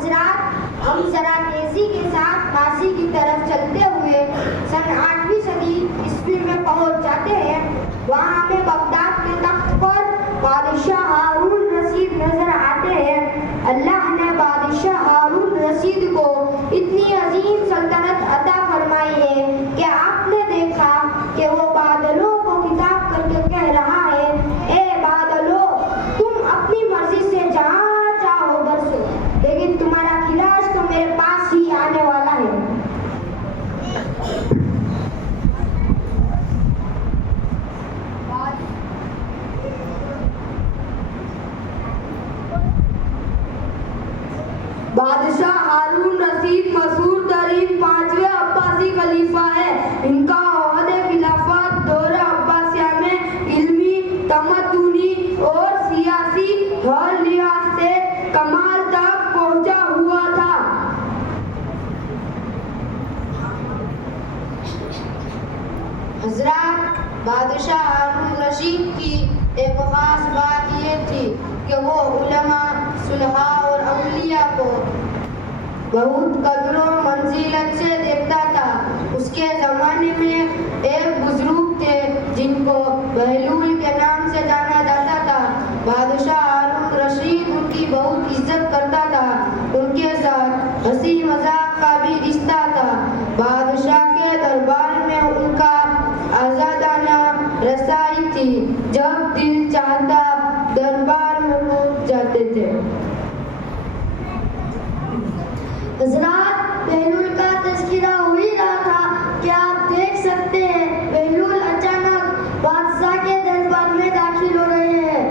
हजरात, हम जरा तेजी के साथ काशी की तरफ चलते हुए सन 8वीं सदी ईस्वी में पहुंच जाते हैं। वहां हमें बगदाद के तख्त पर बादशाह हारून रशीद नजर आते हैं। अल्लाह ने बादशाह हारून रशीद को इतनी अजीम सल्तनत अता फरमाई है कि आपने देखा कि वो बादलों को खिताब करके कह रहा है, ए बादलों, तुम अपनी मर्जी से जहां चाहो बरसो, लेकिन तुम्हारा खिलाफ तो मेरे पास ही आने वाला है। बादशाह हारून रशीद मशहूर तरीन 5वें अब्बासी खलीफा है। इनका ओहदे खिलाफत दौर अब्बासिया में इल्मी, तमद्दुनी और सियासी हर लिहाज से कमाल तक पहुंचा हुआ था। हजरात, बादशाह हारून रशीद की एक खास बात ये थी कि वो उलमा, सुलहा और अवलिया को बहुत कदरों मंजिलत से देखता था। उसके ज़माने में एक बुजुर्ग थे जिनको बहलूल के नाम से जाना जाता था। बादशाह हारून रशीद उनकी बहुत इज्जत करता था। उनके साथ हंसी मजाक का भी रिश्ता था। बादशाह के दरबार में उनका आज़ादाना रसाई थी। जब दिल चाहता दरबार में पहुंच जाते थे। हजरात, बहलूल का तज़किरा हो ही रहा था कि आप देख सकते हैं बहलूल अचानक बादशाह के दरबार में दाखिल हो रहे हैं।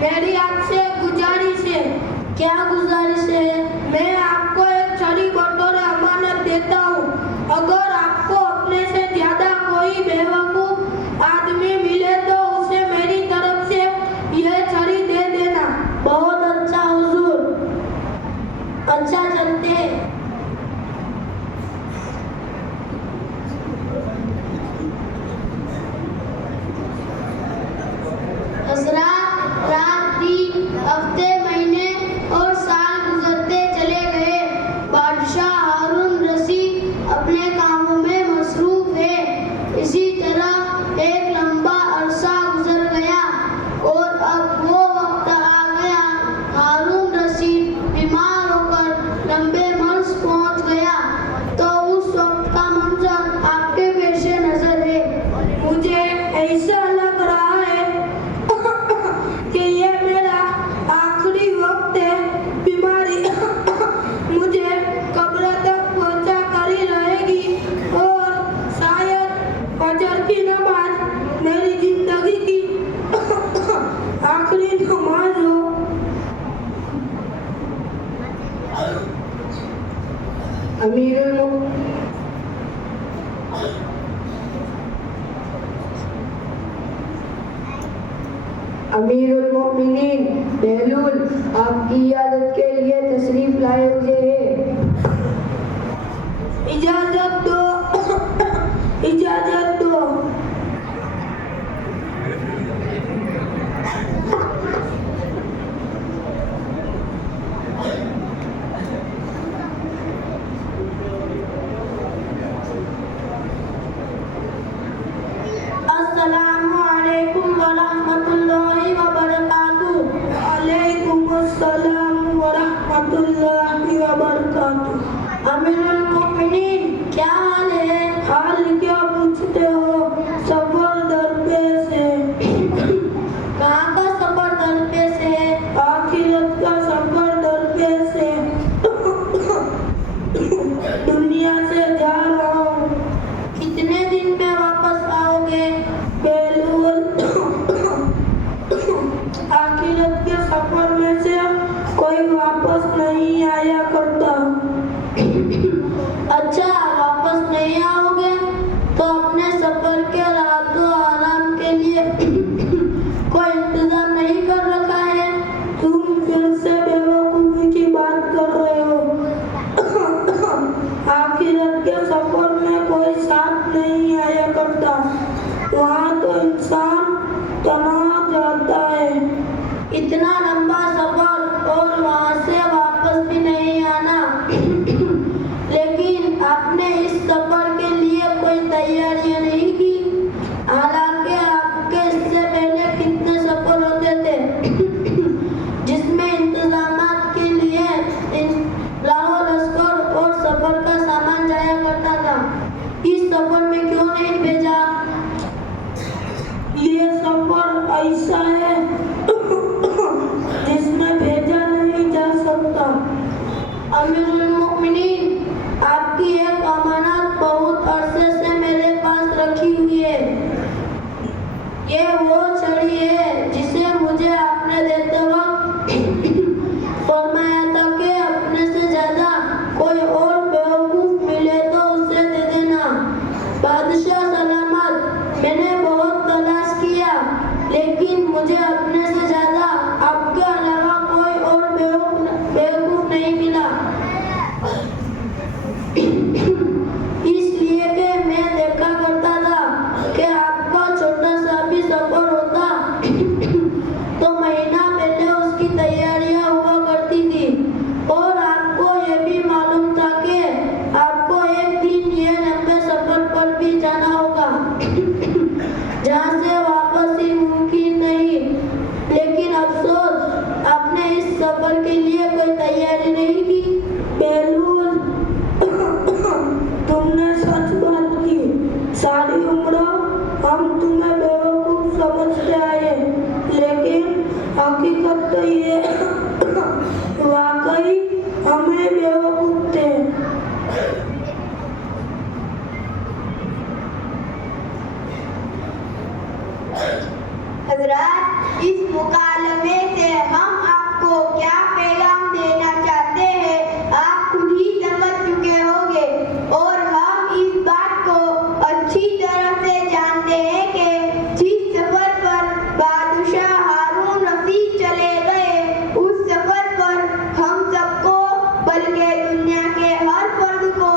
मेरी आपसे गुजारिश है। क्या गुजारिश है? मैं आपको एक छड़ी बतौर अमानत देता हूँ। अगर आपको अपने से ज्यादा कोई बेवकूफ आदमी मिले तो उसे मेरी तरफ से यह छड़ी दे देना। बहुत अच्छा हुजूर, अच्छा चलते हैं। हजरात, रात दिन, हफ्ते, महीने और साल गुजर अमीरुल मोमिनीन बहलूल आपकी इयादत के लिए तशरीफ लाए हुए हैं। इजाजत दो, इजाजत दो। अस्सलामु अलैकुम व रहमतुल्लाहि व बरकातुहू। अलैकुमुस्सलाम व रहमतुल्लाहि व बरकातुहू। अमीरुल मोमिनीन क्या हाल है? हाल क्या पूछते हो? सफर दरपेश है। कहाँ का सफर दरपेश है? आखिरत का सफर दरपेश है। दुनिया से जा रहा हूँ। कितने दिन में वापस आओगे? बेलूल आखिरत के सफर में से कोई वापस नहीं आया करता। अच्छा, वापस नहीं आओगे तो अपने सफर के रातों आराम के लिए कोई इंतजाम नहीं कर रखा है? तुम फिर से बेवकूफी की बात कर रहे हो। आखिरत के सफर में कोई साथ नहीं आया करता। वहाँ तो इंसान तन्हा जाता है। इतना लंबा सफर और वहाँ से वापस भी नहीं आना। लेकिन आपने इस सफर के लिए कोई तैयारियां नहीं की। हालांकि आपके इससे पहले कितने सफर होते थे जिसमें इंतजामात के लिए लाहौर लश्कर और सफर का सामान जाया करता था। इस सफर में क्यों नहीं भेजा? ये सफर ऐसा है जिसमें भेजा नहीं जा सकता। अमीरुल मोमिनीन, आपकी एक अमानत बहुत अरसे से मेरे पास रखी हुई है। ये वो छड़ी है जिसे मुझे आपने देते वक्त फरमाया था कि अपने से ज्यादा कोई और बेवकूफ मिले तो उसे दे देना। बादशाह सलामत, मैंने बहुत तलाश किया लेकिन मुझे अपने से ज्यादा आपके अलावा कोई और बेवकूफ नहीं मिला। इसलिए कि मैं देखा करता था कि आपका छोटा सा भी सफर होता तो महीना पहले उसकी तैयारियां हुआ करती थी। और आपको ये भी मालूम था कि आपको एक दिन ये लंबे सफर पर भी जाना होगा जहाँ से वापसी मुमकिन नहीं। लेकिन अफसोस, आपने इस सफर के लिए कोई तैयारी नहीं की। बेलूल, तुमने सच बात की। सारी उम्र हम तुम्हें बेवकूफ समझते आए, लेकिन हकीकत तो ये वाकई हमें बेवकूफ थे। हज़रात, इस मुकालमे से हम आपको क्या पैगाम देना चाहते हैं आप खुद ही समझ चुके होंगे। और हम इस बात को अच्छी तरह से जानते हैं कि जिस सफर पर बादशाह हारून रशीद चले गए, उस सफर पर हम सबको, बल्कि दुनिया के हर फर्द को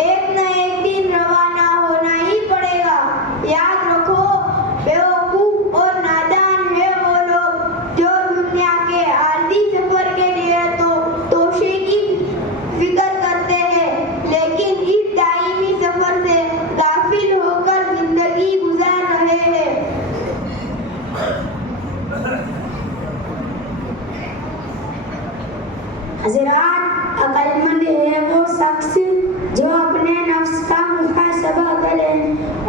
एक न एक दिन रवाना होना ही पड़ेगा। याद रखो, बेवकूफ और नादान है वो लोग जो दुनिया के आरजी सफर के लिए तो तोशे की फिक्र करते हैं, लेकिन इस दायमी सफर से गाफिल होकर जिंदगी गुजार रहे हैं। हज़रात, अक्लमंद है वो शख्स जो अपने नफ्स का मुहासबा करे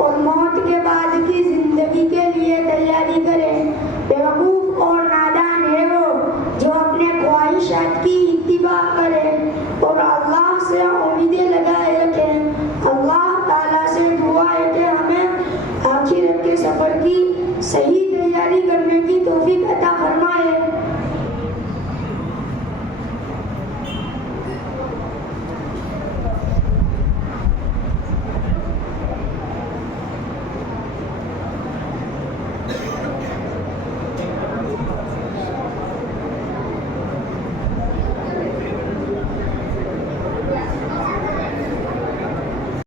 और मौत के बाद की जिंदगी के लिए तैयारी करे। बेवकूफ और नादान है वो जो अपने ख्वाहिशात की इत्तिबा करे और अल्लाह से उम्मीदें लगाए रखे। अल्लाह ताला से दुआ है कि हमें आखिरत के सफर की सही